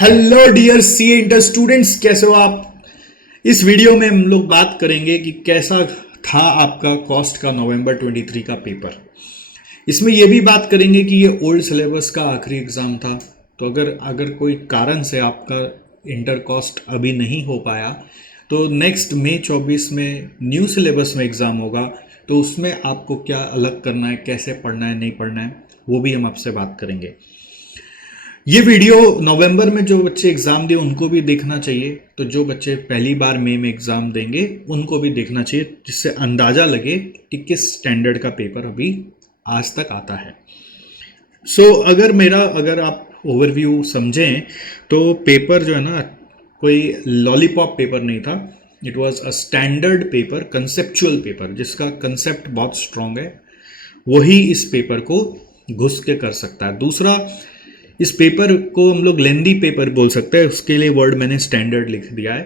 Hello dear C inter students, कैसे हो आप। इस वीडियो में हम लोग बात करेंगे कि कैसा था आपका कॉस्ट का नवंबर 23 का पेपर। इसमें यह भी बात करेंगे कि ये ओल्ड सिलेबस का आखिरी एग्ज़ाम था। तो अगर अगर कोई कारण से आपका इंटर कॉस्ट अभी नहीं हो पाया तो नेक्स्ट मई 24 में न्यू सिलेबस में एग्ज़ाम होगा। तो उसमें आपको क्या अलग करना है, कैसे पढ़ना है, नहीं पढ़ना है, वो भी हम आपसे बात करेंगे। ये वीडियो नवंबर में जो बच्चे एग्ज़ाम दिए उनको भी देखना चाहिए। तो जो बच्चे पहली बार मई में एग्ज़ाम देंगे उनको भी देखना चाहिए, जिससे अंदाज़ा लगे कि किस स्टैंडर्ड का पेपर अभी आज तक आता है। अगर आप ओवरव्यू समझें तो पेपर जो है ना, कोई लॉलीपॉप पेपर नहीं था। It was a standard paper, conceptual paper, जिसका कंसेप्ट बहुत स्ट्रांग है वही इस पेपर को घुस के कर सकता है। दूसरा, इस पेपर को हम लोग लेंदी पेपर बोल सकते हैं, उसके लिए वर्ड मैंने स्टैंडर्ड लिख दिया है।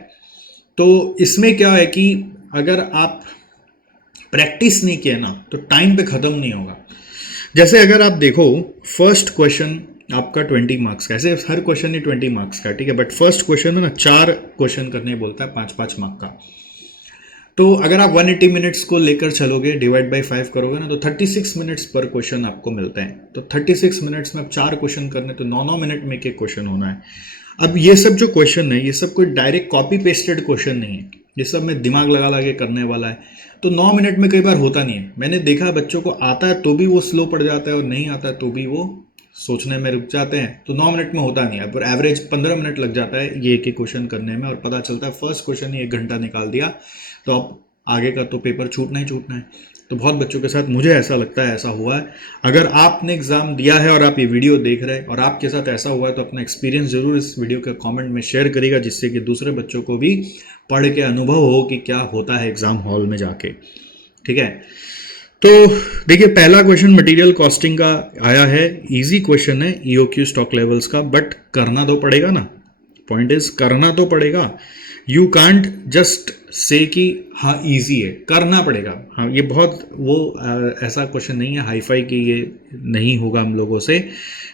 तो इसमें क्या है कि अगर आप प्रैक्टिस नहीं किए ना तो टाइम पे ख़त्म नहीं होगा। जैसे अगर आप देखो, फर्स्ट क्वेश्चन आपका 20 मार्क्स का, ऐसे हर क्वेश्चन ही 20 मार्क्स का, ठीक है, बट फर्स्ट क्वेश्चन है ना 4 क्वेश्चन करने बोलता है, 5-5 मार्क का। तो अगर आप 180 मिनट्स को लेकर चलोगे, डिवाइड बाई 5 करोगे ना, तो 36 मिनट्स पर क्वेश्चन आपको मिलते हैं। तो 36 मिनट्स में अब 4 क्वेश्चन करने, तो 9-9 मिनट में एक क्वेश्चन होना है। अब ये सब जो क्वेश्चन है, ये सब कोई डायरेक्ट कॉपी पेस्टेड क्वेश्चन नहीं है, ये सब में दिमाग लगा लगा के करने वाला है। तो 9 मिनट में कई बार होता नहीं है। मैंने देखा बच्चों को आता है तो भी वो स्लो पड़ जाता है, और नहीं आता है तो भी वो सोचने में रुक जाते हैं। तो 9 मिनट में होता नहीं है, पर एवरेज 15 मिनट लग जाता है ये एक क्वेश्चन करने में, और पता चलता है फर्स्ट क्वेश्चन ही 1 घंटा निकाल दिया। तो अब आगे का तो पेपर छूटना ही छूटना है। तो बहुत बच्चों के साथ मुझे ऐसा लगता है ऐसा हुआ है। अगर आपने एग्ज़ाम दिया है और आप ये वीडियो देख रहे हैं और आपके साथ ऐसा हुआ है तो अपना एक्सपीरियंस ज़रूर इस वीडियो के कमेंट में शेयर करिएगा, जिससे कि दूसरे बच्चों को भी पढ़ के अनुभव हो कि क्या होता है एग्ज़ाम हॉल में जाके। ठीक है, तो देखिए पहला क्वेश्चन मटेरियल कॉस्टिंग का आया है। इजी क्वेश्चन है, ईओक्यू स्टॉक लेवल्स का, बट करना तो पड़ेगा ना। पॉइंट इज करना तो पड़ेगा। यू कांट जस्ट से कि हाँ इजी है, करना पड़ेगा। हाँ, ये बहुत वो ऐसा क्वेश्चन नहीं है हाईफाई कि ये नहीं होगा हम लोगों से।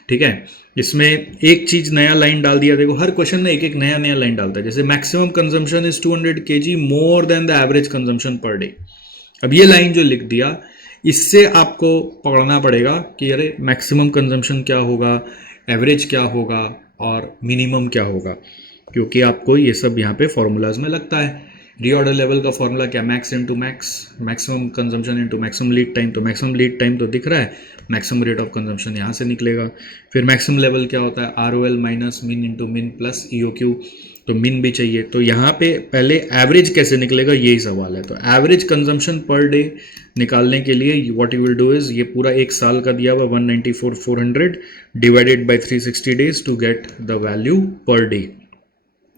ठीक है, इसमें एक चीज नया लाइन डाल दिया। देखो हर क्वेश्चन में एक एक नया नया लाइन डालता है। जैसे maximum consumption is 200 kg more than the average consumption per day. अब ये लाइन जो लिख दिया, इससे आपको पढ़ना पड़ेगा कि अरे मैक्सिमम कंजम्पशन क्या होगा, एवरेज क्या होगा और मिनिमम क्या होगा, क्योंकि आपको ये सब यहाँ पे फॉर्मूलाज में लगता है। रीऑर्डर लेवल का फॉर्मूला क्या, max into max, maximum consumption into maximum lead time. तो मैक्सिमम लीड टाइम तो दिख रहा है, मैक्सिमम रेट ऑफ कंजम्पशन यहाँ से निकलेगा। फिर मैक्सिमम लेवल क्या होता है, आर ओ एल माइनस मिन इंटू मिन प्लस ई ओ क्यू। तो मिन भी चाहिए। तो यहाँ पे पहले एवरेज कैसे निकलेगा यही सवाल है। तो एवरेज कंजम्पशन पर डे निकालने के लिए what you will do is, ये पूरा एक साल का दिया हुआ 194,400 divided by 360 days to get the value per day.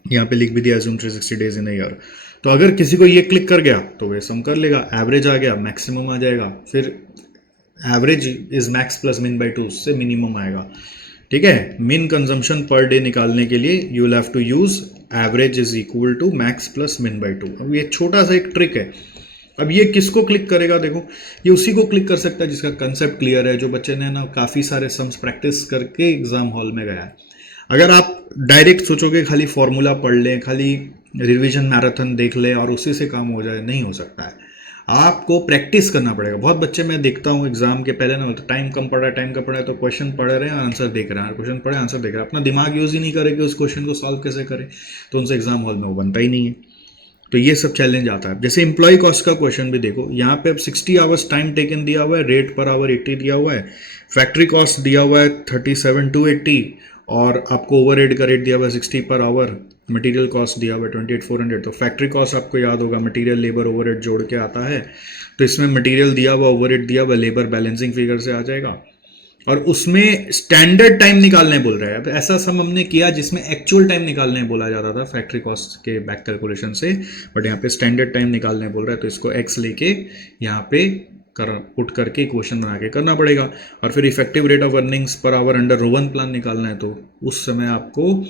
यहाँ पे लिख भी दिया assume 360 days in a year. तो अगर किसी को ये क्लिक कर गया तो वे सम कर लेगा, एवरेज आ गया, मैक्सिमम आ जाएगा, फिर average is max plus min by 2, उससे मिनिमम आएगा। ठीक है, मिन कंजम्पशन पर डे निकालने के लिए you will have to use average is equal to max plus min by 2। अब ये छोटा सा एक ट्रिक है। अब ये किसको क्लिक करेगा, देखो ये उसी को क्लिक कर सकता है जिसका कंसेप्ट क्लियर है, जो बच्चे ने ना काफ़ी सारे सम्स प्रैक्टिस करके एग्जाम हॉल में गया है। अगर आप डायरेक्ट सोचोगे खाली फॉर्मूला पढ़ लें, खाली रिवीजन मैराथन देख लें और उसी से काम हो जाए, नहीं हो सकता है। आपको प्रैक्टिस करना पड़ेगा। बहुत बच्चे मैं देखता हूँ एग्जाम के पहले ना, तो टाइम कम पड़ा है तो क्वेश्चन पढ़ रहे हैं, आंसर देख रहे हैं, क्वेश्चन पढ़े आंसर देख रहे हैं, अपना दिमाग यूज ही नहीं करेंगे उस क्वेश्चन को सॉल्व कैसे करें, तो उनसे एग्जाम हॉल में वो बनता ही नहीं है। तो ये सब चैलेंज आता है। जैसे एम्प्लॉय कॉस्ट का क्वेश्चन भी देखो, यहाँ पे अब 60 आवर्स टाइम टेकन दिया हुआ है, रेट पर आवर 80 दिया हुआ है, फैक्ट्री कॉस्ट दिया हुआ है 37,280, और आपको ओवरहेड का रेट दिया हुआ है 60 पर आवर, मटेरियल कॉस्ट दिया हुआ है 28,400। तो फैक्ट्री कॉस्ट आपको याद होगा मटेरियल लेबर ओवरहेड जोड़ के आता है। तो इसमें मटेरियल दिया हुआ, ओवरहेड दिया हुआ, लेबर बैलेंसिंग फिगर से आ जाएगा, और उसमें स्टैंडर्ड टाइम निकालने बोल रहा है। अब ऐसा सम हमने किया जिसमें एक्चुअल टाइम निकालने बोला जाता था फैक्ट्री कॉस्ट के बैक कैलकुलेशन से, बट यहाँ पे स्टैंडर्ड टाइम निकालने बोल रहा है। तो इसको एक्स लेके यहाँ पे पुट करके इक्वेशन बना के करना पड़ेगा। और फिर effective rate of earnings per hour under Rowan plan निकालना है। तो उस समय आपको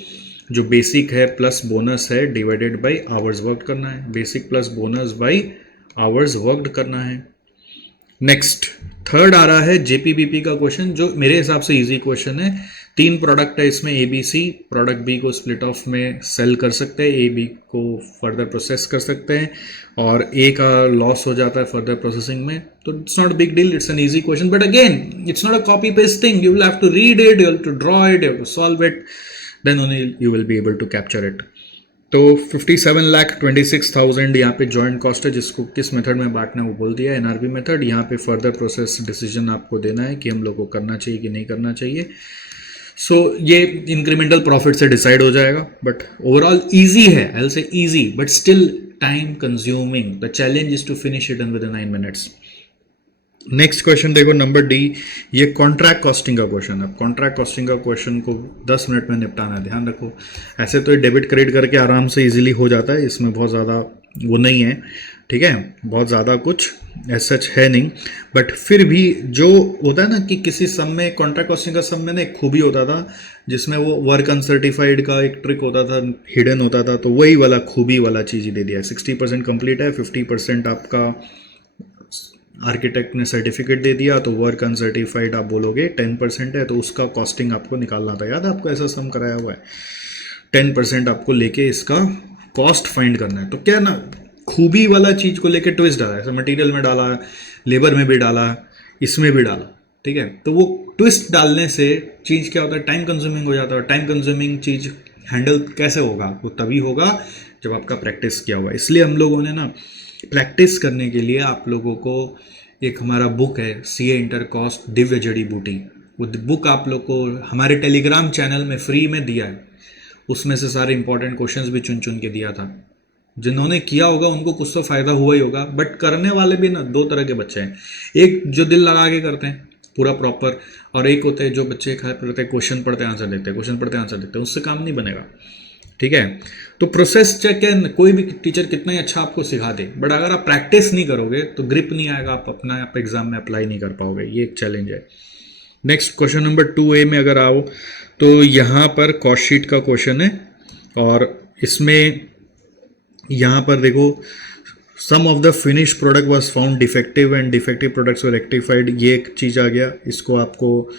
जो बेसिक है प्लस बोनस है डिवाइडेड बाई आवर्स वर्कड करना है, basic plus bonus by hours worked करना है। नेक्स्ट थर्ड आ रहा है जेपीबीपी का क्वेश्चन, जो मेरे हिसाब से इजी क्वेश्चन है। 3 प्रोडक्ट है इसमें A B C. Product B को स्प्लिट ऑफ में सेल कर सकते हैं, ए बी को फर्दर प्रोसेस कर सकते हैं, और ए का लॉस हो जाता है फर्दर प्रोसेसिंग में। तो it's not big deal, it's an easy question, but again it's not a copy paste thing. You will have to read it, you have to draw it, you have to solve it, then only you will be able to capture it. तो 57,26,000 यहाँ पे joint cost है, जिसको किस method में बांटना है वो बोल दिया, एनआरबी मेथड। यहाँ पे फर्दर प्रोसेस डिसीजन आपको देना है कि हम लोग को करना चाहिए कि नहीं करना चाहिए। सो ये इंक्रीमेंटल प्रॉफिट से डिसाइड हो जाएगा, बट ओवरऑल इजी है, I will say easy, but still time consuming. The challenge is to finish it in with 9 minutes. Next question देखो, नंबर डी, ये कॉन्ट्रैक्ट कॉस्टिंग का क्वेश्चन है। कॉन्ट्रैक्ट कॉस्टिंग का क्वेश्चन को 10 मिनट में निपटाना है, ध्यान रखो। ऐसे तो ये डेबिट क्रेडिट करके आराम से इजीली हो जाता है, इसमें बहुत ज़्यादा वो नहीं है, ठीक है, बहुत ज़्यादा कुछ ऐसा सच है नहीं। बट फिर भी जो होता है ना कि किसी सम में, कॉन्ट्रैक्ट कॉस्टिंग का सम में ना एक खूबी होता था जिसमें वो वर्क अनसर्टिफाइड का एक ट्रिक होता था, हिडन होता था, तो वही वाला खूबी वाला चीज़ ही दे दिया है। 60% कंप्लीट है, 50% आपका आर्किटेक्ट ने सर्टिफिकेट दे दिया, तो वर्क अनसर्टिफाइड आप बोलोगे 10% है, तो उसका कॉस्टिंग आपको निकालना था। याद है आपको, ऐसा सम कराया हुआ है। 10% आपको लेके इसका कॉस्ट फाइंड करना है। तो क्या ना, खूबी वाला चीज़ को लेके ट्विस्ट डाला है, ऐसा मटेरियल में डाला, लेबर में भी डाला, इसमें भी डाला, ठीक है। तो वो ट्विस्ट डालने से चीज़ क्या होता है, टाइम कंज्यूमिंग हो जाता है। टाइम कंज्यूमिंग चीज़ हैंडल कैसे होगा, वो तभी होगा जब आपका प्रैक्टिस किया हुआ है। इसलिए हम लोगों ने ना प्रैक्टिस करने के लिए आप लोगों को एक हमारा बुक है, सीए इंटर कॉस्ट दिव्य जड़ी बूटी, वो बुक आप लोग को हमारे टेलीग्राम चैनल में फ्री में दिया है। उसमें से सारे इंपॉर्टेंट क्वेश्चंस भी चुन चुन के दिया था। जिन्होंने किया होगा उनको कुछ तो फायदा हुआ ही होगा, बट करने वाले भी ना 2 तरह के बच्चे हैं। एक जो दिल लगा के करते हैं पूरा प्रॉपर, और एक होते हैं जो बच्चे खाए पढ़ते हैं, क्वेश्चन पढ़ते आंसर देते हैं, क्वेश्चन पढ़ते आंसर देते हैं, उससे काम नहीं बनेगा, ठीक है। तो प्रोसेस चेक है, कोई भी टीचर कितना ही अच्छा आपको सिखा दे, बट अगर आप प्रैक्टिस नहीं करोगे तो ग्रिप नहीं आएगा, आप अपना आप एग्जाम में अप्लाई नहीं कर पाओगे। ये एक चैलेंज है। नेक्स्ट क्वेश्चन नंबर 2A में अगर आओ तो यहाँ पर कॉस्ट शीट का क्वेश्चन है, और इसमें यहाँ पर देखो, some of the finish product was found defective and defective products were rectified. ये एक चीज़ आ गया, इसको आपको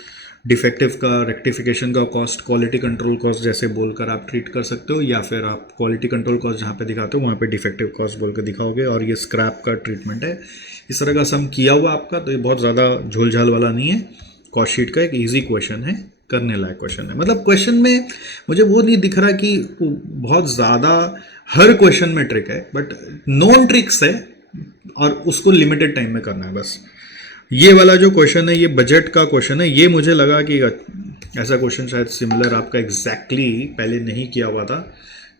डिफेक्टिव का रेक्टिफिकेशन का कॉस्ट क्वालिटी कंट्रोल कॉस्ट जैसे बोलकर आप ट्रीट कर सकते हो, या फिर आप क्वालिटी कंट्रोल कॉस्ट जहाँ पे दिखाते हो वहाँ पे डिफेक्टिव कॉस्ट बोलकर दिखाओगे, और ये स्क्रैप का ट्रीटमेंट है। इस तरह का सम किया हुआ आपका, तो ये बहुत ज़्यादा झोलझाल वाला नहीं है। कॉस्ट शीट का एक ईजी क्वेश्चन है, करने लायक क्वेश्चन है। मतलब क्वेश्चन में मुझे वो नहीं दिख रहा कि बहुत ज़्यादा हर क्वेश्चन में ट्रिक है, बट नॉन ट्रिक्स है और उसको लिमिटेड टाइम में करना है बस। ये वाला जो क्वेश्चन है, ये बजट का क्वेश्चन है। ये मुझे लगा कि ऐसा क्वेश्चन शायद सिमिलर आपका एग्जैक्टली पहले नहीं किया हुआ था,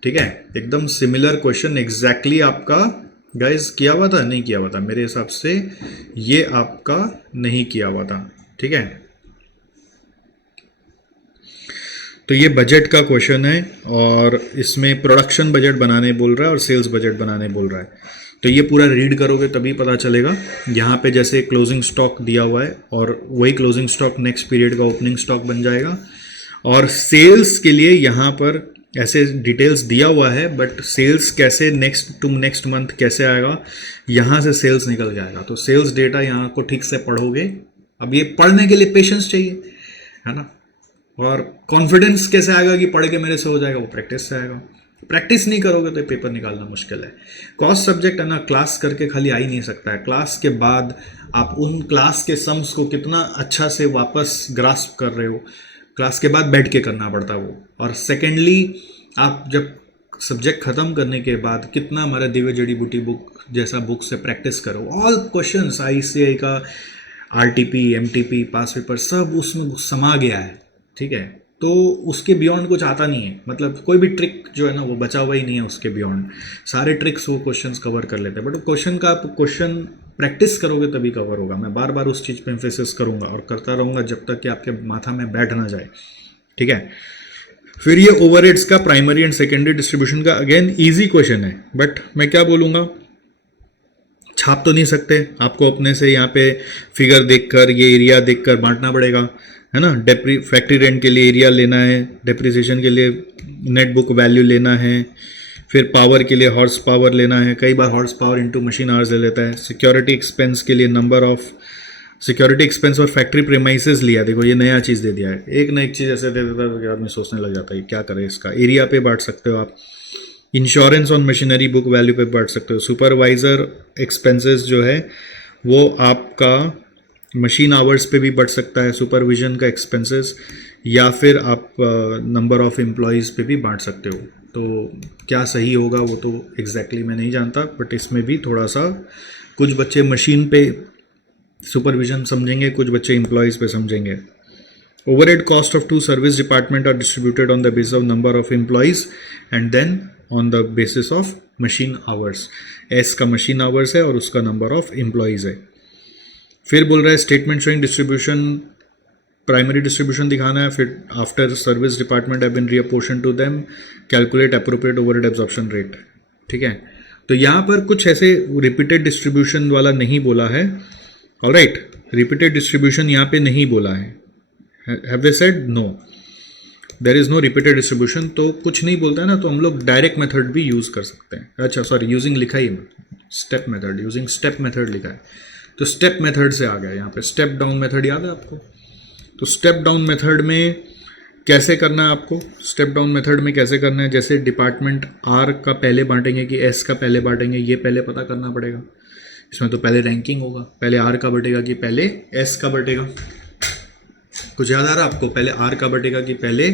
ठीक है। एकदम सिमिलर क्वेश्चन एग्जैक्टली आपका गाइस किया हुआ था, नहीं किया हुआ था मेरे हिसाब से, ये आपका नहीं किया हुआ था, ठीक है। तो ये बजट का क्वेश्चन है, और इसमें प्रोडक्शन बजट बनाने बोल रहा है और सेल्स बजट बनाने बोल रहा है। तो ये पूरा रीड करोगे तभी पता चलेगा। यहाँ पे जैसे क्लोजिंग स्टॉक दिया हुआ है, और वही क्लोजिंग स्टॉक नेक्स्ट पीरियड का ओपनिंग स्टॉक बन जाएगा। और सेल्स के लिए यहाँ पर ऐसे डिटेल्स दिया हुआ है, बट सेल्स कैसे नेक्स्ट मंथ कैसे आएगा, यहाँ से सेल्स निकल जाएगा। तो सेल्स डेटा यहाँ को ठीक से पढ़ोगे। अब ये पढ़ने के लिए पेशेंस चाहिए, है ना। और कॉन्फिडेंस कैसे आएगा कि पढ़ के मेरे से हो जाएगा, वो प्रैक्टिस से आएगा। प्रैक्टिस नहीं करोगे तो पेपर निकालना मुश्किल है। कॉस्ट सब्जेक्ट है ना, क्लास करके खाली आ ही नहीं सकता है। क्लास के बाद आप उन क्लास के सम्स को कितना अच्छा से वापस ग्रास्प कर रहे हो, क्लास के बाद बैठ के करना पड़ता है वो। और सेकेंडली, आप जब सब्जेक्ट खत्म करने के बाद कितना हमारा दिव्य जड़ी बूटी बुक जैसा बुक से प्रैक्टिस करो। ऑल क्वेश्चंस ICAI का, RTP, MTP, पास पेपर सब उसमें समा गया है, ठीक है। तो उसके बियॉन्ड कुछ आता नहीं है, मतलब कोई भी ट्रिक जो है ना वो बचा हुआ ही नहीं है उसके बियॉन्ड। सारे ट्रिक्स वो क्वेश्चंस कवर कर लेते हैं, बट क्वेश्चन प्रैक्टिस करोगे तभी कवर होगा। मैं बार बार उस चीज़ पे एम्फेसिस करूंगा और करता रहूंगा जब तक कि आपके माथा में बैठ ना जाए, ठीक है। फिर ये ओवरहेड्स का प्राइमरी एंड सेकेंडरी डिस्ट्रीब्यूशन का अगेन ईजी क्वेश्चन है, बट मैं क्या बोलूँगा, छाप तो नहीं सकते, आपको अपने से यहाँ पे फिगर देखकर, ये एरिया देखकर बांटना पड़ेगा, है ना। फैक्ट्री रेंट के लिए एरिया लेना है, डेप्रिसिएशन के लिए नेट बुक वैल्यू लेना है, फिर पावर के लिए हॉर्स पावर लेना है, कई बार horse power into machine hours ले लेता है। सिक्योरिटी एक्सपेंस के लिए नंबर ऑफ सिक्योरिटी एक्सपेंस और फैक्ट्री प्रेमाइसेस लिया, देखो ये नया चीज़ दे दिया है, एक ना एक चीज़ ऐसे दे देता है तो आदमी सोचने लग जाता है क्या करें इसका। एरिया पे बांट सकते हो आप, insurance on machinery book value पे बांट सकते हो, सुपरवाइज़र एक्सपेंसेस जो है वो आपका मशीन आवर्स पे भी बढ़ सकता है सुपरविजन का एक्सपेंसेस, या फिर आप नंबर ऑफ एम्प्लॉयज़ पे भी बांट सकते हो। तो क्या सही होगा वो तो एग्जैक्टली मैं नहीं जानता, बट इसमें भी थोड़ा सा कुछ बच्चे मशीन पे सुपरविजन समझेंगे, कुछ बच्चे एम्प्लॉयज़ पे समझेंगे। Overhead cost of two service department are distributed on the basis of number of employees and then on the basis of machine hours. एस का मशीन आवर्स है और उसका नंबर ऑफ एम्प्लॉयज़ है। फिर बोल रहा है statement showing distribution, primary distribution दिखाना है, फिर after service department have been reapportion to them calculate appropriate overhead absorption rate. ठीक है, तो यहाँ पर कुछ ऐसे रिपीटेड डिस्ट्रीब्यूशन वाला नहीं बोला है। ऑलराइट, रिपीटेड डिस्ट्रीब्यूशन यहाँ पे नहीं बोला है। Have they said no, there is no repeated distribution. तो कुछ नहीं बोलता है ना, तो हम लोग डायरेक्ट मेथड भी यूज़ कर सकते हैं। अच्छा सॉरी, यूजिंग लिखा ही step method, using step method लिखा है, तो स्टेप मेथड से आ गया यहाँ पे। स्टेप डाउन मेथड याद है आपको? तो स्टेप डाउन मेथड में कैसे करना है आपको, स्टेप डाउन मेथड में कैसे करना है, जैसे डिपार्टमेंट आर का पहले बांटेंगे कि एस का पहले बांटेंगे, ये पहले पता करना पड़ेगा। इसमें तो पहले रैंकिंग होगा, पहले आर का बटेगा कि पहले एस का बटेगा। कुछ याद आ रहा है आपको? पहले आर का बटेगा कि पहले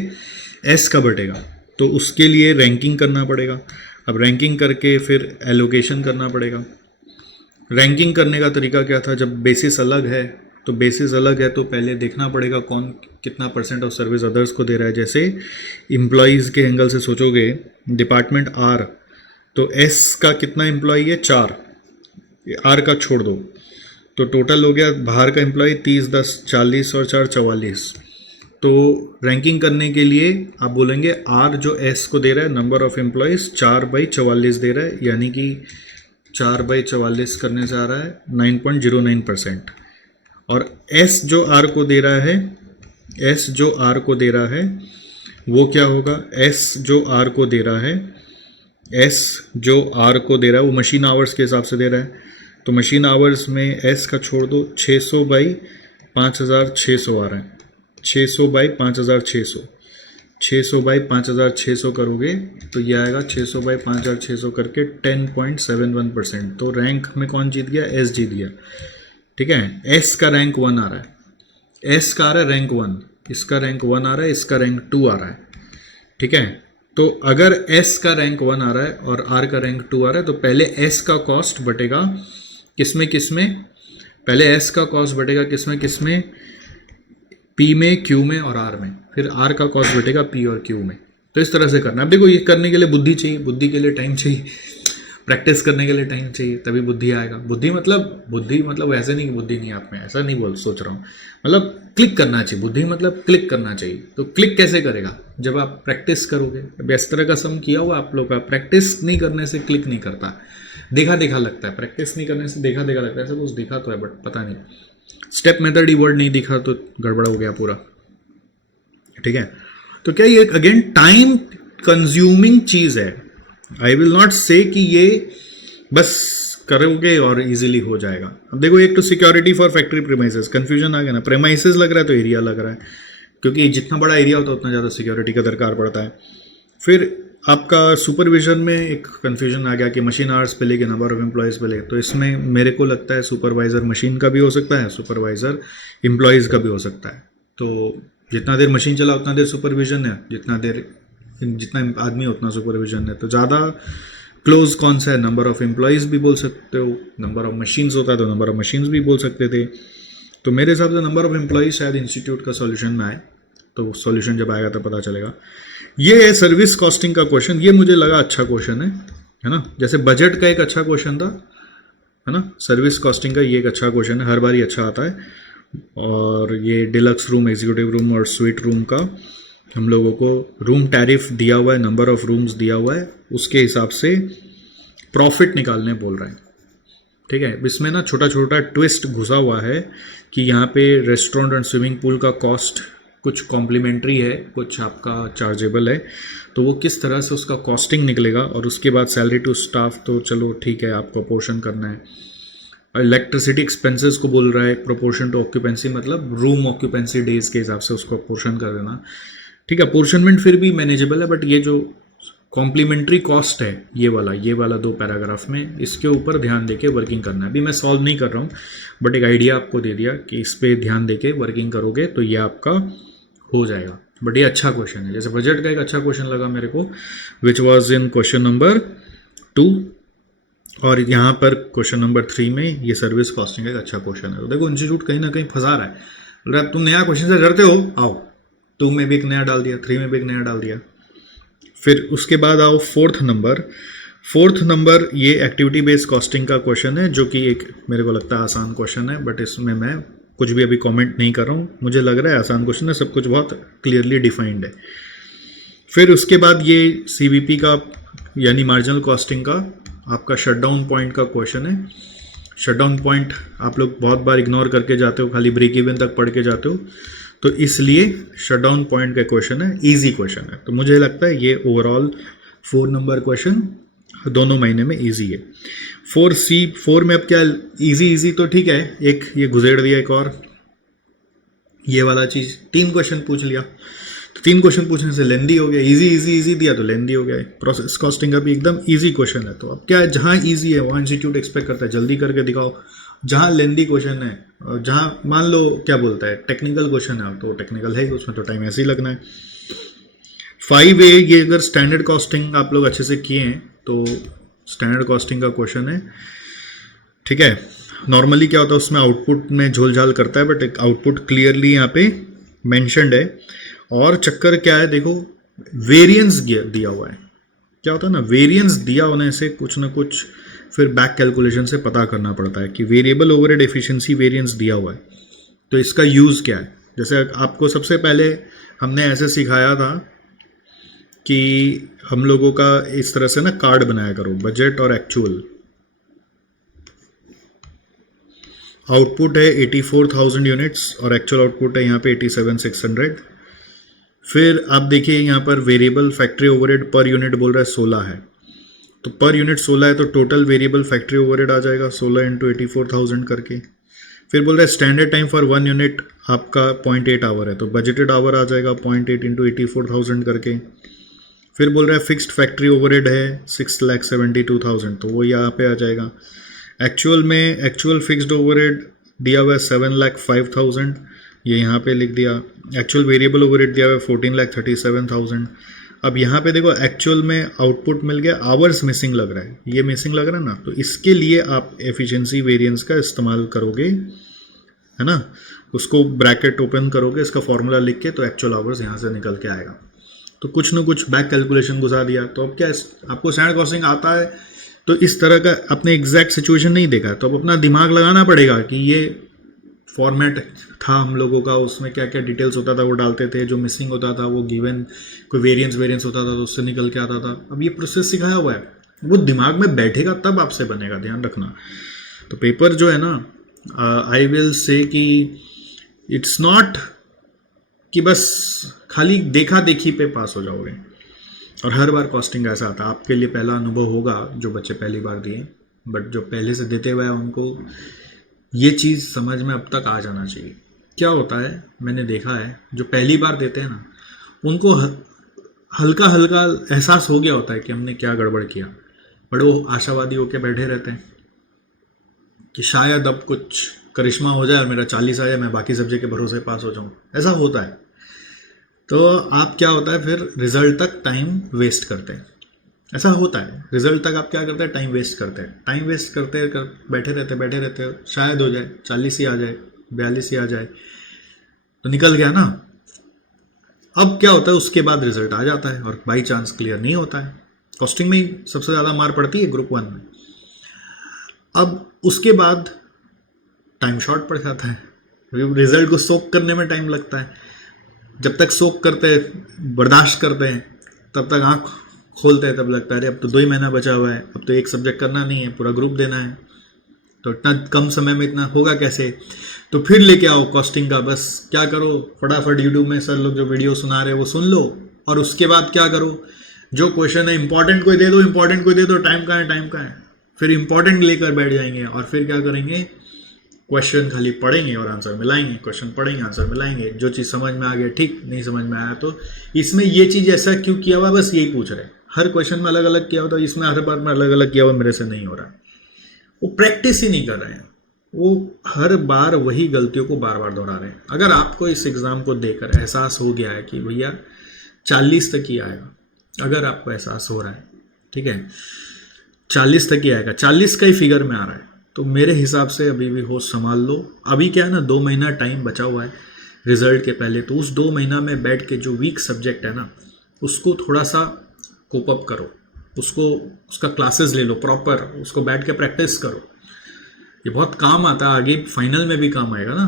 एस का बटेगा, तो उसके लिए रैंकिंग करना पड़ेगा। अब रैंकिंग करके फिर एलोकेशन करना पड़ेगा। रैंकिंग करने का तरीका क्या था, जब बेसिस अलग है तो बेसिस अलग है तो पहले देखना पड़ेगा कौन कितना परसेंट ऑफ सर्विस अदर्स को दे रहा है। जैसे एम्प्लॉयज़ के एंगल से सोचोगे, डिपार्टमेंट आर तो एस का कितना एम्प्लॉय है, 4, आर का छोड़ दो तो टोटल हो गया बाहर का एम्प्लॉय 30, 10, 40 और 4, 44। तो रैंकिंग करने के लिए आप बोलेंगे आर जो एस को दे रहा है नंबर ऑफ एम्प्लॉयज़ 4/44 दे रहा है, यानी कि 4/44 करने से आ रहा है 9.09%। और एस जो आर को दे रहा है, एस जो आर को दे रहा है वो क्या होगा, एस जो आर को दे रहा है, एस जो आर को दे रहा है वो मशीन आवर्स के हिसाब से दे रहा है। तो मशीन आवर्स में एस का छोड़ दो, 600/5600 आ रहा है, 600/5600, 600/5600 करोगे तो ये आएगा 600/5600 करके 10.71%। तो रैंक में कौन जीत गया, एस जीत गया। ठीक है, एस का रैंक 1 आ रहा है, एस का आ रहा है रैंक 1, इसका रैंक 1 आ रहा है, इसका रैंक 2 आ रहा है। ठीक है, तो अगर एस का रैंक 1 आ रहा है और आर का रैंक 2 आ रहा है तो पहले एस का कॉस्ट बटेगा किसमें किसमें, पहले एस का कॉस्ट बटेगा किसमें किसमें, पी में, क्यू में और आर में, फिर आर का कॉस्ट बटेगा पी और क्यू में। तो इस तरह से करना है। अब देखो ये करने के लिए बुद्धि चाहिए, बुद्धि के लिए टाइम चाहिए, प्रैक्टिस करने के लिए टाइम चाहिए, तभी बुद्धि आएगा। बुद्धि मतलब ऐसे नहीं कि बुद्धि नहीं आप में, ऐसा नहीं बोल सोच रहा हूँ, मतलब क्लिक करना चाहिए। बुद्धि मतलब क्लिक करना चाहिए। तो क्लिक कैसे करेगा, जब आप प्रैक्टिस करोगे। अब इस तरह का सम किया हुआ आप लोग का, प्रैक्टिस नहीं करने से क्लिक नहीं करता, देखा देखा लगता है। प्रैक्टिस नहीं करने से देखा देखा लगता है, ऐसा कुछ दिखा तो है बट पता नहीं, स्टेप मेथड ही वर्ड नहीं दिखा तो गड़बड़ हो गया पूरा। ठीक है, तो क्या ये अगेन टाइम कंज्यूमिंग चीज है। आई विल नॉट से कि ये बस करोगे और इजीली हो जाएगा। अब देखो, एक तो security for factory premises, confusion आ गया ना, प्रेमाइसेस लग रहा है तो एरिया लग रहा है, क्योंकि जितना बड़ा एरिया होता है उतना ज़्यादा सिक्योरिटी का दरकार पड़ता है। फिर आपका सुपरविजन में एक कन्फ्यूजन आ गया कि मशीन आवर्स पे ले कि नंबर ऑफ एम्प्लॉयज़ पे ले। तो इसमें मेरे को लगता है सुपरवाइज़र मशीन का भी हो सकता है, सुपरवाइज़र एम्प्लॉयज़ का भी हो सकता है। तो जितना देर मशीन चला उतना देर सुपरविजन है, जितना आदमी है उतना सुपरविजन है। तो ज़्यादा क्लोज कौन सा है, नंबर ऑफ एम्प्लॉयज़ भी बोल सकते हो, नंबर ऑफ मशीन्स होता है तो नंबर ऑफ मशीन्स भी बोल सकते थे। तो मेरे हिसाब से नंबर ऑफ एम्प्लॉयज़ शायद इंस्टीट्यूट का सॉल्यूशन में आए, तो सॉल्यूशन जब आएगा तो पता चलेगा। ये है सर्विस कॉस्टिंग का क्वेश्चन, ये मुझे लगा अच्छा क्वेश्चन है ना। जैसे बजट का एक अच्छा क्वेश्चन था, है ना, सर्विस कॉस्टिंग का ये एक अच्छा क्वेश्चन है, हर बार ही अच्छा आता है। और ये डिलक्स रूम, एग्जीक्यूटिव रूम और स्वीट रूम का हम लोगों को रूम टैरिफ दिया हुआ है, नंबर ऑफ रूम्स दिया हुआ है, उसके हिसाब से प्रॉफिट निकालने बोल रहा है। ठीक है, इसमें ना छोटा छोटा ट्विस्ट घुसा हुआ है कि यहाँ पे रेस्टोरेंट और स्विमिंग पूल का कॉस्ट कुछ कॉम्प्लीमेंट्री है, कुछ आपका चार्जेबल है। तो वो किस तरह से उसका कॉस्टिंग निकलेगा, और उसके बाद सैलरी टू स्टाफ तो चलो ठीक है, आपको पोर्शन करना है। इलेक्ट्रिसिटी एक्सपेंसेस को बोल रहा है प्रोपोर्शन टू ऑक्यूपेंसी, मतलब रूम ऑक्यूपेंसी डेज के हिसाब से उसको पोर्शन कर देना। ठीक है, पोर्शनमेंट फिर भी मैनेजेबल है, बट ये जो कॉम्प्लीमेंट्री कॉस्ट है ये वाला 2 पैराग्राफ में, इसके ऊपर ध्यान देके वर्किंग करना है। अभी मैं सॉल्व नहीं कर रहा हूँ, बट एक आइडिया आपको दे दिया कि इस पे ध्यान देके वर्किंग करोगे तो ये आपका हो जाएगा। बट ये अच्छा क्वेश्चन है, जैसे बजट का एक अच्छा क्वेश्चन लगा मेरे को, which was in question number 2, और यहाँ पर क्वेश्चन नंबर 3 में ये सर्विस कॉस्टिंग का एक अच्छा क्वेश्चन है। तो देखो इंस्टीट्यूट कहीं ना कहीं फंसा रहा है, बोल रहा है तुम नया क्वेश्चन से डरते हो, आओ 2 में भी एक नया डाल दिया, 3 में भी एक नया डाल दिया। फिर उसके बाद आओ 4th नंबर, ये एक्टिविटी बेस्ड कॉस्टिंग का क्वेश्चन है, जो कि एक मेरे को लगता है आसान क्वेश्चन है, बट इसमें मैं कुछ भी अभी कमेंट नहीं कर रहा हूँ, मुझे लग रहा है आसान क्वेश्चन है, सब कुछ बहुत क्लियरली डिफाइंड है। फिर उसके बाद ये CVP का यानी मार्जिनल कॉस्टिंग का आपका शटडाउन पॉइंट का क्वेश्चन है। शटडाउन पॉइंट आप लोग बहुत बार इग्नोर करके जाते हो, खाली ब्रेक इवन तक पढ़ के जाते हो, तो इसलिए शटडाउन पॉइंट का क्वेश्चन है, इजी क्वेश्चन है। तो मुझे लगता है ये ओवरऑल 4 नंबर क्वेश्चन दोनों महीने में इजी है। 4 में अब क्या इजी तो ठीक है, एक ये गुजेड़ दिया, एक और ये वाला चीज़, 3 क्वेश्चन पूछ लिया, तो 3 क्वेश्चन पूछने से लेंदी हो गया, इजी दिया तो लेंदी हो गया। प्रोसेस कॉस्टिंग का भी एकदम इजी क्वेश्चन है। तो अब क्या है, जहाँ इजी है वहाँ इंस्टीट्यूट एक्सपेक्ट करता है जल्दी करके दिखाओ, जहाँ लेंदी क्वेश्चन है, जहाँ मान लो क्या बोलता है टेक्निकल क्वेश्चन है, तो टेक्निकल है, उसमें तो टाइम ऐसे ही लगना है। 5A, ये अगर स्टैंडर्ड कॉस्टिंग आप लोग अच्छे से किए हैं तो स्टैंडर्ड कॉस्टिंग का क्वेश्चन है। ठीक है, नॉर्मली क्या होता है उसमें आउटपुट में झोल झाल करता है, बट एक आउटपुट क्लियरली यहाँ पे मेंशन्ड है। और चक्कर क्या है, देखो वेरिएंस दिया हुआ है, क्या होता है ना, वेरिएंस दिया होने से कुछ ना कुछ फिर बैक कैलकुलेशन से पता करना पड़ता है कि वेरिएबल ओवरहेड एफिशिएंसी वेरिएंस दिया हुआ है, तो इसका यूज़ क्या है। जैसे आपको सबसे पहले हमने ऐसे सिखाया था कि हम लोगों का इस तरह से ना कार्ड बनाया करो, बजट और एक्चुअल। आउटपुट है 84,000 यूनिट्स और एक्चुअल आउटपुट है यहाँ पे 87,600। फिर आप देखिए यहाँ पर variable factory overhead per unit बोल रहा है 16 है, तो पर यूनिट 16 है तो टोटल वेरिएबल फैक्ट्री ओवरहेड आ जाएगा 16 × 84,000 करके। फिर बोल रहा है स्टैंडर्ड टाइम फॉर 1 यूनिट आपका 0.8 आवर है, तो बजटेड आवर आ जाएगा 0.8 × 84,000 करके। फिर बोल रहा है फिक्स्ड फैक्ट्री ओवरहेड है 6,72,000, तो वो यहाँ पे आ जाएगा। एक्चुअल में एक्चुअल फिक्स्ड ओवरहेड दिया हुआ है 7,05,000, ये यहाँ पे लिख दिया। एक्चुअल वेरिएबल ओवरहेड दिया हुआ है 14,37,000। अब यहाँ पे देखो एक्चुअल में आउटपुट मिल गया, आवर्स मिसिंग लग रहा है, ये मिसिंग लग रहा है ना, तो इसके लिए आप एफिशिएंसी वेरिएंस का इस्तेमाल करोगे, है ना, उसको ब्रैकेट ओपन करोगे, इसका फॉर्मूला लिख के, तो एक्चुअल आवर्स यहाँ से निकल के आएगा। तो कुछ ना कुछ बैक कैलकुलेशन घुसा दिया। तो अब क्या आपको स्टैंडर्ड कॉस्टिंग आता है तो इस तरह का अपने एग्जैक्ट सिचुएशन नहीं देखा, तो अब अपना दिमाग लगाना पड़ेगा कि ये फॉर्मेट था हम लोगों का, उसमें क्या क्या डिटेल्स होता था वो डालते थे, जो मिसिंग होता था वो गिवन कोई वेरिएंस होता था तो उससे निकल के आता था। अब ये प्रोसेस सिखाया हुआ है, वो दिमाग में बैठेगा तब आपसे बनेगा, ध्यान रखना। तो पेपर जो है ना, आई विल से कि इट्स नॉट कि बस खाली देखा देखी पे पास हो जाओगे, और हर बार कॉस्टिंग ऐसा आता है। आपके लिए पहला अनुभव होगा जो बच्चे पहली बार दिए, बट जो पहले से देते हुए हैं उनको ये चीज़ समझ में अब तक आ जाना चाहिए। क्या होता है, मैंने देखा है जो पहली बार देते हैं ना, उनको हल्का हल्का एहसास हो गया होता है कि हमने क्या गड़बड़ किया, बट वो आशावादी होकर बैठे रहते हैं कि शायद अब कुछ करिश्मा हो जाए और मेरा 40 आ जाए, मैं बाकी सब्जेक्ट के भरोसे पास हो जाऊँ, ऐसा होता है। तो आप क्या होता है, फिर रिजल्ट तक टाइम वेस्ट करते हैं, ऐसा होता है। रिजल्ट तक आप क्या करते हैं, टाइम वेस्ट करते हैं, टाइम वेस्ट करते बैठे रहते, शायद हो जाए 40 ही आ जाए, 42 ही आ जाए, तो निकल गया ना। अब क्या होता है, उसके बाद रिजल्ट आ जाता है और बाई चांस क्लियर नहीं होता है। कॉस्टिंग में ही सबसे ज़्यादा मार पड़ती है ग्रुप 1 में। अब उसके बाद टाइम शॉर्ट पड़ जाता है, रिजल्ट को सोक करने में टाइम लगता है। जब तक सोक करते हैं, बर्दाश्त करते हैं, तब तक आँख खोलते हैं, तब लगता है अरे अब तो 2 ही महीना बचा हुआ है, अब तो एक सब्जेक्ट करना नहीं है, पूरा ग्रुप देना है, तो इतना कम समय में इतना होगा कैसे। तो फिर लेके आओ कॉस्टिंग का, बस क्या करो, फटाफट यूट्यूब में सर लोग जो वीडियो सुना रहे हैं वो सुन लो, और उसके बाद क्या करो, जो क्वेश्चन है इंपॉर्टेंट कोई दे दो, टाइम कहाँ है, फिर इंपॉर्टेंट लेकर बैठ जाएंगे और फिर क्या करेंगे, क्वेश्चन खाली पढ़ेंगे और आंसर मिलाएंगे, क्वेश्चन पढ़ेंगे आंसर मिलाएंगे, जो चीज़ समझ में आ गया ठीक, नहीं समझ में आया तो इसमें ये चीज़ ऐसा क्यों किया हुआ, बस यही पूछ रहे हैं। हर क्वेश्चन में अलग अलग किया हुआ, तो इसमें हर बार में अलग अलग किया हुआ, मेरे से नहीं हो रहा है। वो प्रैक्टिस ही नहीं कर रहे हैं, वो हर बार वही गलतियों को बार बार दोहरा रहे हैं। अगर आपको इस एग्ज़ाम को देकर एहसास हो गया है कि भैया 40 तक ही आएगा, अगर आपको एहसास हो रहा है, ठीक है, 40 तक ही आएगा, 40 का ही फिगर में आ रहा है, तो मेरे हिसाब से अभी भी होश संभाल लो। अभी क्या है ना, 2 महीना टाइम बचा हुआ है रिजल्ट के पहले, तो उस 2 महीना में बैठ के जो वीक सब्जेक्ट है ना, उसको थोड़ा सा कोप अप करो, उसका क्लासेस ले लो प्रॉपर, उसको बैठ के प्रैक्टिस करो। ये बहुत काम आता है, आगे फाइनल में भी काम आएगा ना,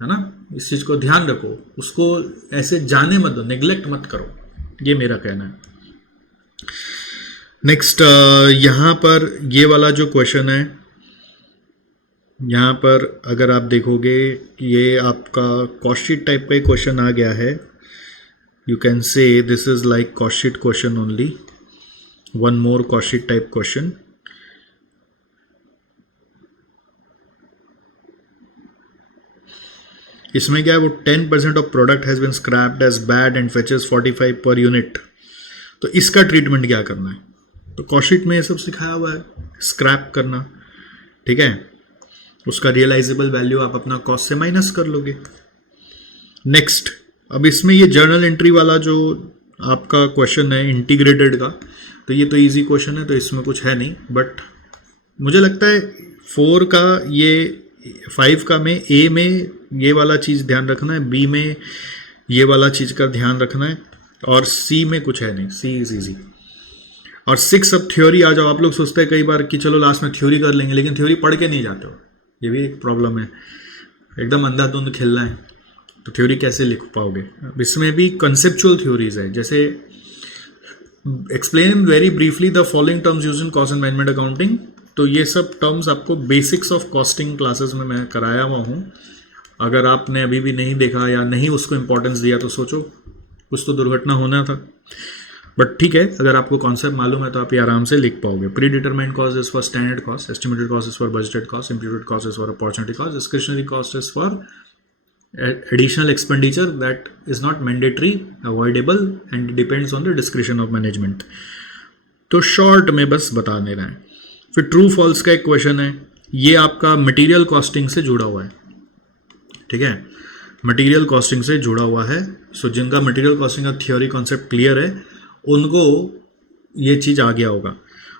है ना। इस चीज़ को ध्यान रखो, उसको ऐसे जाने मत दो, नेग्लेक्ट मत करो, ये मेरा कहना है। नेक्स्ट यहाँ पर ये वाला जो क्वेश्चन है, यहाँ पर अगर आप देखोगे ये आपका कॉस्ट शीट टाइप का ही क्वेश्चन आ गया है। You can say this is like cost sheet question only, one more cost sheet type question. इसमें क्या है, वो 10% of product has been scrapped as bad and fetches 45 per unit. तो इसका ट्रीटमेंट क्या करना है, तो कॉस्ट शीट में ये सब सिखाया हुआ है, स्क्रैप करना, ठीक है। उसका रियलाइजेबल वैल्यू आप अपना कॉस्ट से माइनस कर लोगे। नेक्स्ट, अब इसमें ये जर्नल एंट्री वाला जो आपका क्वेश्चन है इंटीग्रेटेड का, तो ये तो इजी क्वेश्चन है, तो इसमें कुछ है नहीं, बट मुझे लगता है 4 का ये 5 का में ए में ये वाला चीज़ ध्यान रखना है, बी में ये वाला चीज़ का ध्यान रखना है, और सी में कुछ है नहीं, सी इज ईजी। और 6 अब थ्योरी आ जाओ। आप लोग सोचते हैं कई बार कि चलो लास्ट में थ्योरी कर लेंगे, लेकिन थ्योरी पढ़ के नहीं जाते हो, ये भी एक प्रॉब्लम है। एकदम अंधाधुंध खेलना है तो थ्योरी कैसे लिख पाओगे। अब इसमें भी कंसेप्चुअल थ्योरीज है, जैसे explain very briefly the following terms use in cost and management accounting. तो ये सब टर्म्स आपको बेसिक्स ऑफ कॉस्टिंग क्लासेस में मैं कराया हुआ हूँ। अगर आपने अभी भी नहीं देखा या नहीं उसको इंपॉर्टेंस दिया तो सोचो कुछ तो दुर्घटना होना था, बट ठीक है, अगर आपको कॉन्सेप्ट मालूम है तो आप ये आराम से लिख पाओगे। Pre determined cost is for standard cost, estimated cost is for budgeted cost, imputed cost is for opportunity cost, discretionary cost is for additional expenditure that is not mandatory, avoidable and depends on the discretion of management। तो short में बस बता दे रहा है। फिर true false का एक question है, ये आपका मटेरियल कॉस्टिंग से जुड़ा हुआ है, ठीक है, मटेरियल कॉस्टिंग से जुड़ा हुआ है। सो जिनका मटेरियल कॉस्टिंग का थ्योरी कॉन्सेप्ट क्लियर है उनको ये चीज़ आ गया होगा।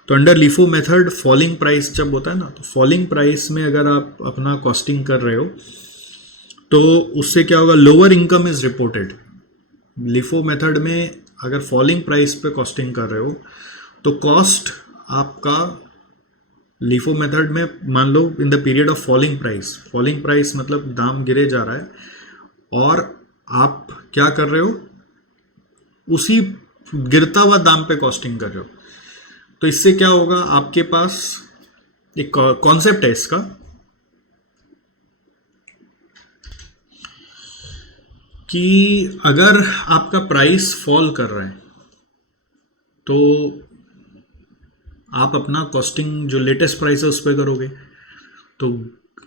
तो under LIFO method falling price जब होता है ना, तो फॉलिंग प्राइस में अगर आप अपना कॉस्टिंग कर रहे हो तो उससे क्या होगा, lower income is reported. LIFO method में अगर फॉलिंग प्राइस पे कॉस्टिंग कर रहे हो तो कॉस्ट आपका लिफो मेथड में मान लो in the period of falling price मतलब दाम गिरे जा रहा है और आप क्या कर रहे हो, उसी गिरता हुआ दाम पे कॉस्टिंग कर रहे हो। तो इससे क्या होगा, आपके पास एक कॉन्सेप्ट है इसका कि अगर आपका प्राइस फॉल कर रहा है तो आप अपना कॉस्टिंग जो लेटेस्ट प्राइस है उस पर करोगे, तो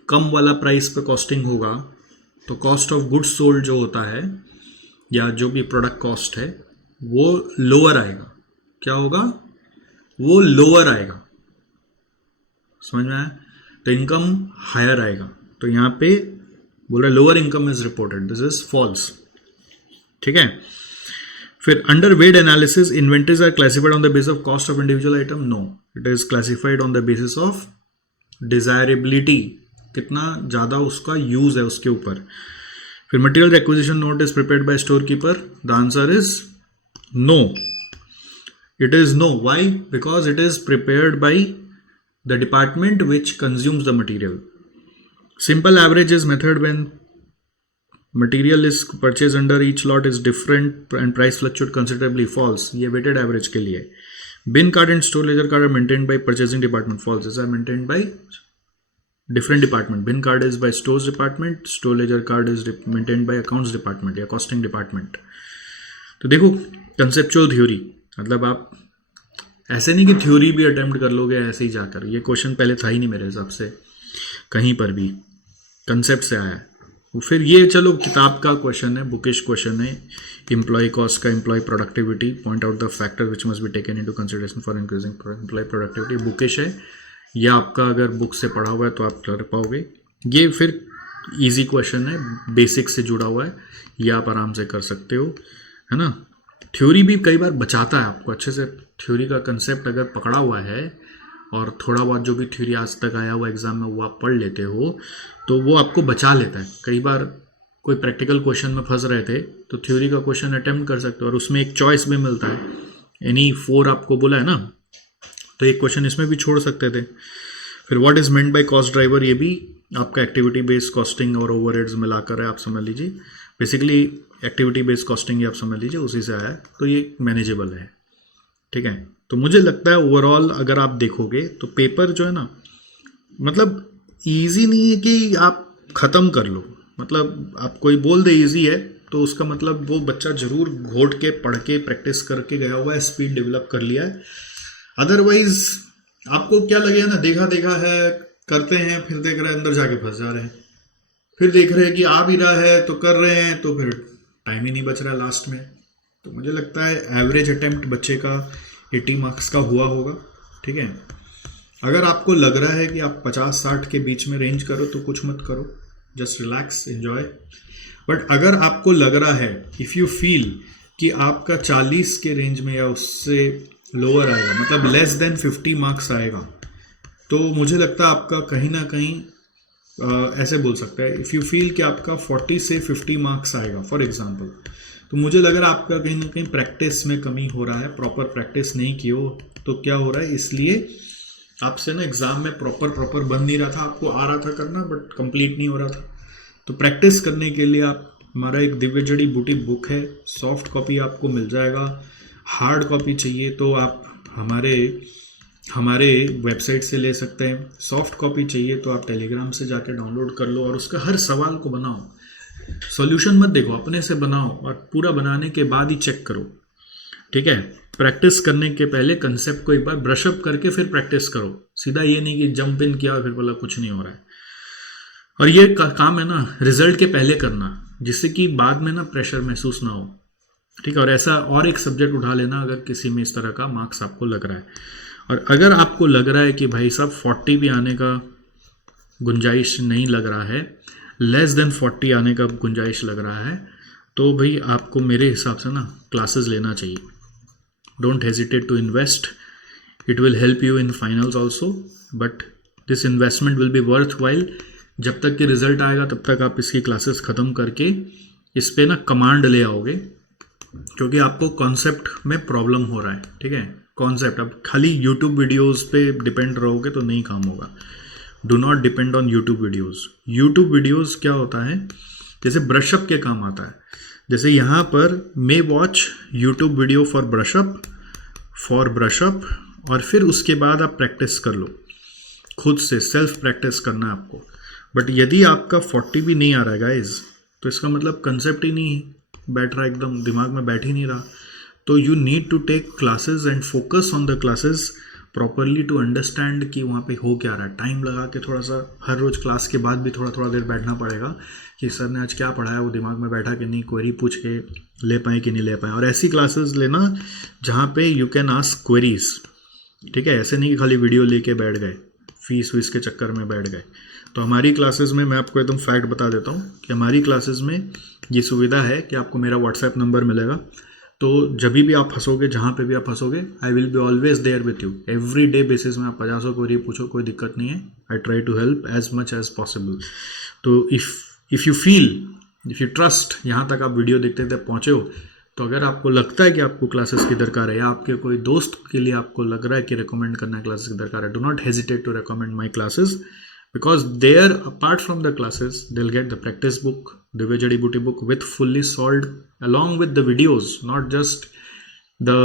कम वाला प्राइस पे कॉस्टिंग होगा तो कॉस्ट ऑफ गुड्स सोल्ड जो होता है या जो भी प्रोडक्ट कॉस्ट है वो लोअर आएगा। क्या होगा, वो लोअर आएगा, समझ में आया। तो इनकम हायर आएगा। तो यहाँ पे बोल रहा है lower income is reported, this is false, ठीक है। फिर under weight analysis inventories are classified on the basis of cost of individual item, no, it is classified on the basis of desirability, कितना ज़्यादा उसका यूज है उसके ऊपर। फिर material acquisition note is prepared by store keeper, the answer is no, it is no. Why? Because it is prepared by the department which consumes the material. Simple average is method when material is purchased under each lot is different and price fluctuate considerably, false। ये weighted average के लिए। Bin card and store ledger card are maintained by purchasing department, false। These are maintained by different department। Bin card is by stores department, store ledger card is maintained by accounts department या costing department। तो देखो conceptual theory मतलब आप ऐसे नहीं कि theory भी attempt कर लोगे ऐसे ही जाकर, ये क्वेश्चन पहले था ही नहीं मेरे हिसाब से कहीं पर भी, कंसेप्ट से आया है। फिर ये चलो किताब का क्वेश्चन है, बुकिश क्वेश्चन है, एम्प्लॉय कॉस्ट का, employee productivity, point out the factor which must be taken into consideration for increasing employee productivity, bookish है। या आपका अगर बुक से पढ़ा हुआ है तो आप कर पाओगे। ये फिर इजी क्वेश्चन है, बेसिक से जुड़ा हुआ है, ये आप आराम से कर सकते हो, है ना। थ्योरी भी कई बार बचाता है आपको अच्छे से, थ्योरी का कंसेप्ट अगर पकड़ा हुआ है और थोड़ा बहुत जो भी थ्योरी आज तक आया हुआ एग्जाम में वो आप पढ़ लेते हो तो वो आपको बचा लेता है। कई बार कोई प्रैक्टिकल क्वेश्चन में फंस रहे थे तो थ्योरी का क्वेश्चन अटेम्प्ट कर सकते हो और उसमें एक चॉइस भी मिलता है, एनी 4 आपको बोला है ना, तो एक क्वेश्चन इसमें भी छोड़ सकते थे। फिर what is meant by cost driver, ये भी आपका एक्टिविटी बेस्ड कॉस्टिंग और ओवरहेड्स मिलाकर है, आप समझ लीजिए। बेसिकली एक्टिविटी बेस्ड कॉस्टिंग ही आप समझ लीजिए, उसी से आया है, तो ये मैनेजेबल है, ठीक है। तो मुझे लगता है ओवरऑल अगर आप देखोगे तो पेपर जो है ना, मतलब ईजी नहीं है कि आप ख़त्म कर लो, मतलब आप कोई बोल दे ईजी है तो उसका मतलब वो बच्चा ज़रूर घोट के पढ़ के प्रैक्टिस करके गया हुआ है, स्पीड डेवलप कर लिया है। अदरवाइज आपको क्या लगेगा ना, देखा देखा है, करते हैं, फिर देख रहे हैं अंदर जाके फंस जा रहे हैं, फिर देख रहे हैं कि आ भी रहा है तो कर रहे हैं, तो फिर टाइम ही नहीं बच रहा लास्ट में। तो मुझे लगता है एवरेज अटेम्प्ट बच्चे का 80 मार्क्स का हुआ होगा, ठीक है। अगर आपको लग रहा है कि आप 50-60 के बीच में रेंज करो तो कुछ मत करो, जस्ट रिलैक्स, एंजॉय। बट अगर आपको लग रहा है, इफ़ यू फील कि आपका 40 के रेंज में या उससे लोअर आएगा, मतलब लेस देन 50 मार्क्स आएगा, तो मुझे लगता है आपका कहीं ना कहीं ऐसे बोल सकता है, इफ़ यू फील कि आपका 40 से 50 मार्क्स आएगा फॉर एग्जांपल, तो मुझे लग रहा है आपका कहीं ना कहीं प्रैक्टिस में कमी हो रहा है, प्रॉपर प्रैक्टिस नहीं की हो तो क्या हो रहा है, इसलिए आपसे ना एग्ज़ाम में प्रॉपर बन नहीं रहा था, आपको आ रहा था करना बट कंप्लीट नहीं हो रहा था। तो प्रैक्टिस करने के लिए आप, हमारा एक दिव्य जड़ी बूटी बुक है, सॉफ्ट कॉपी आपको मिल जाएगा, हार्ड कॉपी चाहिए तो आप हमारे वेबसाइट से ले सकते हैं, सॉफ्ट कॉपी चाहिए तो आप टेलीग्राम से जाके डाउनलोड कर लो और उसका हर सवाल को बनाओ, सॉल्यूशन मत देखो, अपने से बनाओ और पूरा बनाने के बाद ही चेक करो, ठीक है। प्रैक्टिस करने के पहले कंसेप्ट को एक बार ब्रशअप करके फिर प्रैक्टिस करो, सीधा ये नहीं कि जंप इन किया फिर बोला कुछ नहीं हो रहा है। और ये काम है ना रिजल्ट के पहले करना, जिससे कि बाद में ना प्रेशर महसूस ना हो, ठीक है। और ऐसा और एक सब्जेक्ट उठा लेना अगर किसी में इस तरह का मार्क्स आपको लग रहा है। और अगर आपको लग रहा है कि भाई साहब 40 भी आने का गुंजाइश नहीं लग रहा है, लेस देन 40 आने का गुंजाइश लग रहा है, तो भाई आपको मेरे हिसाब से ना क्लासेस लेना चाहिए। Don't hesitate to invest, it will help you in finals also, but this investment will be worthwhile. जब तक कि रिजल्ट आएगा तब तक आप इसकी क्लासेस ख़त्म करके इस पे ना कमांड ले आओगे, क्योंकि आपको कॉन्सेप्ट में प्रॉब्लम हो रहा है, ठीक है। कॉन्सेप्ट, अब खाली यूट्यूब वीडियोज़ पे डिपेंड रहोगे तो नहीं काम होगा। Do not depend on YouTube videos. YouTube videos क्या होता है, जैसे ब्रशअप के काम आता है, जैसे यहाँ पर may watch YouTube video for brush up और फिर उसके बाद आप प्रैक्टिस कर लो, खुद से सेल्फ प्रैक्टिस करना है आपको। बट यदि आपका 40 भी नहीं आ रहा है गाइज, तो इसका मतलब कंसेप्ट ही नहीं बैठ रहा, एकदम दिमाग में बैठ ही नहीं रहा। तो you need to take classes and focus on the classes properly to understand कि वहाँ पे हो क्या रहा है। टाइम लगा के थोड़ा सा, हर रोज़ क्लास के बाद भी थोड़ा थोड़ा देर बैठना पड़ेगा कि सर ने आज क्या पढ़ाया, वो दिमाग में बैठा कि नहीं, क्वेरी पूछ के ले पाए कि नहीं ले पाए। और ऐसी क्लासेस लेना जहाँ पे यू कैन आस्क क्वेरीज, ठीक है। ऐसे नहीं कि खाली वीडियो लेके बैठ गए, फीस वीस के चक्कर में बैठ गए। तो हमारी क्लासेस में मैं आपको एकदम फैक्ट बता देता हूँ कि हमारी क्लासेस में ये सुविधा है कि आपको मेरा व्हाट्सएप नंबर मिलेगा, तो जब भी आप फंसोगे, जहाँ पे भी आप फंसोगे, I will be always there with you. Every day basis में आप 50 क्वेरी पूछो, कोई दिक्कत नहीं है। I try to help as much as possible. तो if you feel, if you trust, यहाँ तक आप वीडियो देखते देखते पहुँचे हो, तो अगर आपको लगता है कि आपको क्लासेस की दरकार है या आपके कोई दोस्त के लिए आपको लग रहा है कि रिकमेंड करना क्लासेस की दरकार है, do not hesitate to recommend my classes, because there, apart from the classes, they'll get the practice book, Divya Jadi Booty book with fully solved along with the videos, not just the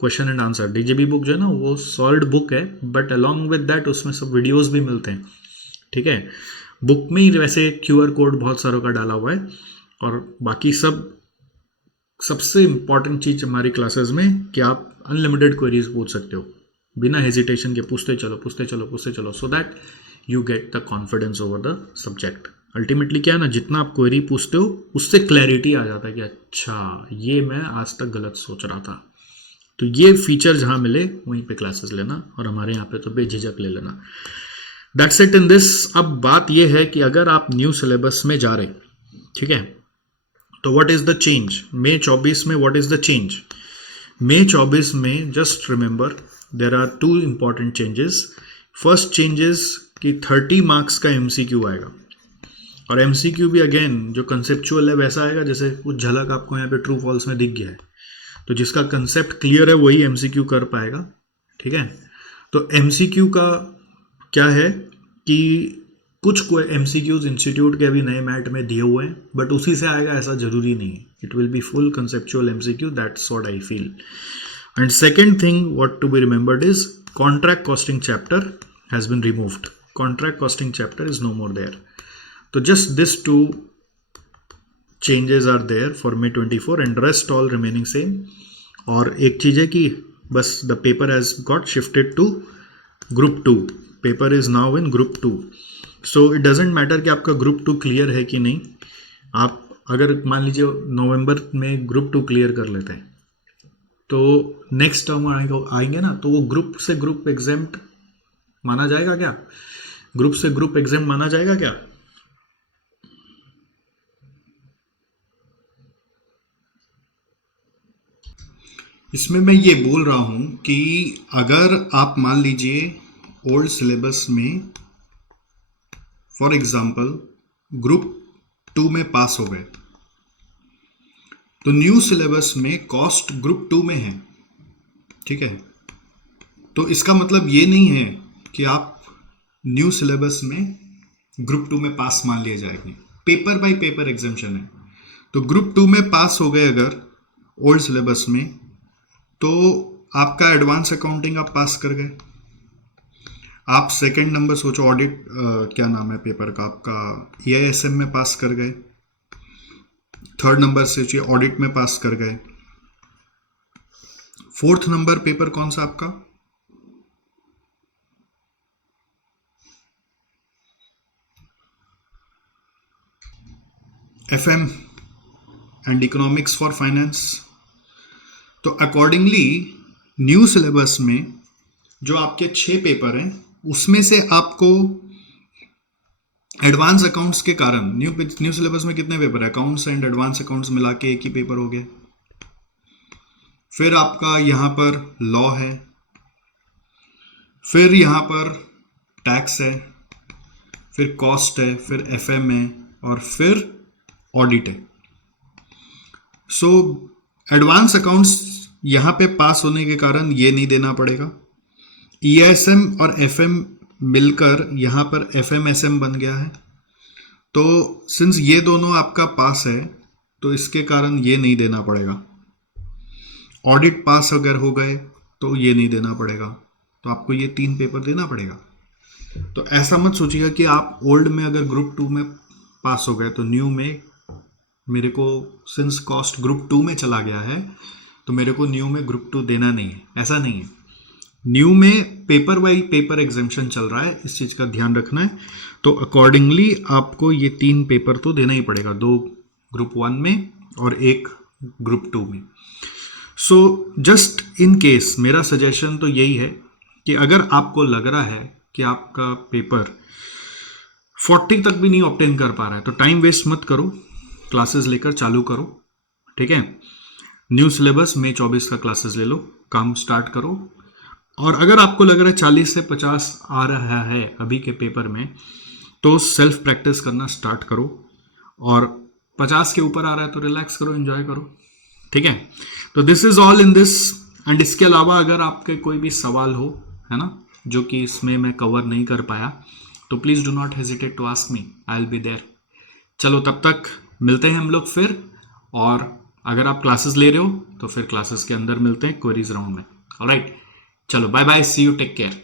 question and answer. DJB book जो है ना वो solved book है, but along with that उसमें सब videos भी मिलते हैं, ठीक है। बुक में ही वैसे QR कोड बहुत सारों का डाला हुआ है, और बाकी सबसे इम्पॉर्टेंट चीज़ हमारी क्लासेस में कि आप अनलिमिटेड क्वेरीज पूछ सकते हो, बिना हेजिटेशन के पूछते चलो पूछते चलो पूछते चलो, so that you get the confidence over the subject. Ultimately क्या है ना, जितना आप क्वेरी पूछते हो उससे क्लैरिटी आ जाता है कि अच्छा ये मैं आज तक गलत सोच रहा था। तो ये फीचर जहाँ मिले वहीं पे क्लासेस लेना, और हमारे यहाँ पे तो बेझिझक ले लेना। That's it in this. अब बात ये है कि अगर आप न्यू सिलेबस में जा रहे, ठीक है, तो what is the change May 24 में? What is the change May 24 में? Just remember there are two important changes. First changes कि 30 मार्क्स का एमसीक्यू आएगा, और एमसीक्यू भी अगेन जो कंसेप्चुअल है वैसा आएगा जैसे कुछ झलक आपको यहाँ पे ट्रू फॉल्स में दिख गया है, तो जिसका कंसेप्ट क्लियर है वही एमसीक्यू कर पाएगा, ठीक है। तो एमसीक्यू का क्या है कि कुछ एमसीक्यूज इंस्टीट्यूट के अभी नए मैट में दिए हुए हैं, बट उसी से आएगा ऐसा जरूरी नहीं है। It will be full conceptual MCQ, that's what I feel. And second thing what to be remembered is contract costing chapter has been removed. Contract costing chapter is no more there. तो just this two changes are there for May 24 and rest all remaining same। और एक चीज़ है कि बस the paper has got shifted to group 2। paper is now in group 2, so it doesn't matter कि आपका group 2 clear है कि नहीं। आप अगर मान लीजिए नवंबर में group 2 clear कर लेते हैं तो नेक्स्ट टर्म आएंगे ना, तो वो ग्रुप से ग्रुप एग्जाम्ड माना जाएगा क्या? ग्रुप से ग्रुप एग्जाम माना जाएगा क्या? इसमें मैं ये बोल रहा हूं कि अगर आप मान लीजिए ओल्ड सिलेबस में फॉर एग्जांपल ग्रुप 2 में पास हो गए, तो न्यू सिलेबस में कॉस्ट ग्रुप 2 में है, ठीक है। तो इसका मतलब ये नहीं है कि आप न्यू सिलेबस में ग्रुप 2 में पास मान लिए जाएंगे। पेपर बाय पेपर एग्जाम्शन है। तो ग्रुप 2 में पास हो गए अगर ओल्ड सिलेबस में, तो आपका एडवांस अकाउंटिंग आप पास कर गए। आप सेकंड नंबर सोचो ऑडिट, क्या नाम है पेपर का आपका, EISM में पास कर गए। थर्ड नंबर सोचिए ऑडिट में पास कर गए। फोर्थ नंबर पेपर कौन सा आपका? FM and economics for finance. तो अकॉर्डिंगली न्यू सिलेबस में जो आपके 6 पेपर हैं उसमें से आपको एडवांस अकाउंट्स के कारण, न्यू सिलेबस में कितने पेपर है? अकाउंट्स एंड एडवांस अकाउंट्स मिला के एक ही पेपर हो गया। फिर आपका यहां पर लॉ है, फिर यहां पर टैक्स है, फिर कॉस्ट है, फिर FM है, और फिर ऑडिट है। सो एडवांस अकाउंट्स यहां पे पास होने के कारण ये नहीं देना पड़ेगा। EISM और FM मिलकर यहां पर FMSM बन गया है। तो सिंस ये दोनों आपका पास है तो इसके कारण ये नहीं देना पड़ेगा। ऑडिट पास अगर हो गए तो ये नहीं देना पड़ेगा, तो आपको ये 3 पेपर देना पड़ेगा। तो ऐसा मत सोचिएगा कि आप ओल्ड में अगर ग्रुप 2 में पास हो गए तो न्यू में मेरे को, सिंस कॉस्ट ग्रुप 2 में चला गया है तो मेरे को न्यू में ग्रुप 2 देना नहीं है। ऐसा नहीं है। न्यू में पेपर बाई पेपर एग्जाम्शन चल रहा है, इस चीज़ का ध्यान रखना है। तो अकॉर्डिंगली आपको ये 3 पेपर तो देना ही पड़ेगा, 2 ग्रुप 1 में और 1 ग्रुप 2 में। सो जस्ट इन केस मेरा सजेशन तो यही है कि अगर आपको लग रहा है कि आपका पेपर 40 तक भी नहीं ऑब्टेन कर पा रहा है तो टाइम वेस्ट मत करो, क्लासेस लेकर चालू करो, ठीक है। न्यू सिलेबस मई 24 का क्लासेस ले लो, काम स्टार्ट करो। और अगर आपको लग रहा है 40 से 50 आ रहा है अभी के पेपर में, तो सेल्फ प्रैक्टिस करना स्टार्ट करो, और 50 के ऊपर आ रहा है तो रिलैक्स करो, एंजॉय करो, ठीक है। तो this is all in this. And इसके अलावा अगर आपके कोई भी सवाल हो, है ना, जो कि इसमें मैं कवर नहीं कर पाया, तो please do not hesitate to ask me, I will be there. चलो तब तक मिलते हैं हम लोग फिर, और अगर आप क्लासेस ले रहे हो तो फिर क्लासेस के अंदर मिलते हैं क्वेरीज राउंड में। ऑलराइट, चलो bye bye, see you, take care.